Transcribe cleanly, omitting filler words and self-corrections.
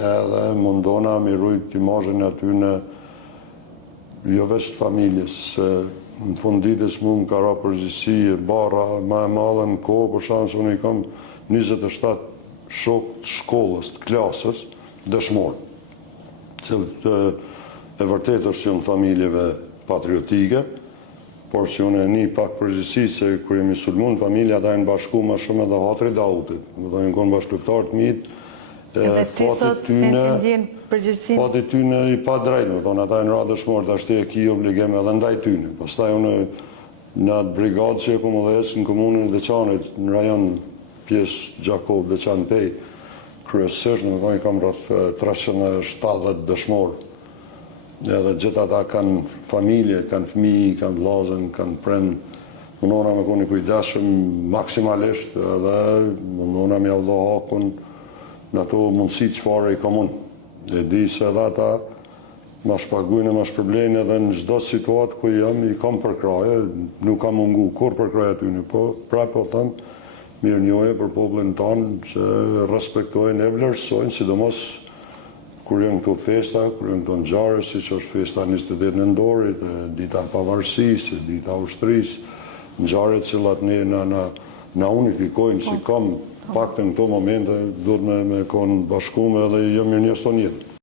edhe mundona mi rujt imazhin aty në jo veç të familjes, se në fund ditës mu më ka ra përgjithësi e bara ma e madhe në kohë, për shkak se unë i kam 27 shok të shkollës, të klasës, dëshmor. Cilët e vërtet është që në familjeve patriotike, por që unë e një pak përgjithësi se kër jemi sulmun, familja da e në bashku ma shumë edhe Hatri Dautit, më da e në konë bashkëleftarë të mitë, edhe ti sot e ndjen përgjithësin? Fati tyne i pa drejtë, ata e në radhë dëshmorë, të ashtë e ki obligeme edhe ndaj tyne. Pastaj unë në atë brigadë që e kumë dhe esë në komunën e Deçanit, në rajon pjesë Gjakov, Deçan Pej, kryesisht, në i kam rrëth 370 dëshmorë. Edhe gjithë ata kanë familje, kanë fëmijë, kanë vllazën, kanë prend. Mundona me koni kujdesshëm maksimalisht edhe mundona me avdho hakun në ato mundësi çfarë i kam unë. E di se edhe ata ma shpagujnë e ma shpërblejnë edhe në çdo situatë ku jam, i kam përkraje, nuk kam mungu kur përkraje aty, po prapë po them, mirë njohje për popullin tonë që respektojnë e vlerësojnë, sidomos kur janë këto festa, kur janë këto ngjarje, siç është festa 28 nëntorit, dita e pavarësisë, dita e ushtrisë, ngjarje të cilat ne na unifikojnë si kom paktën në këto momente, duhet me konë bashkume edhe jo mirë njështë të njëtë.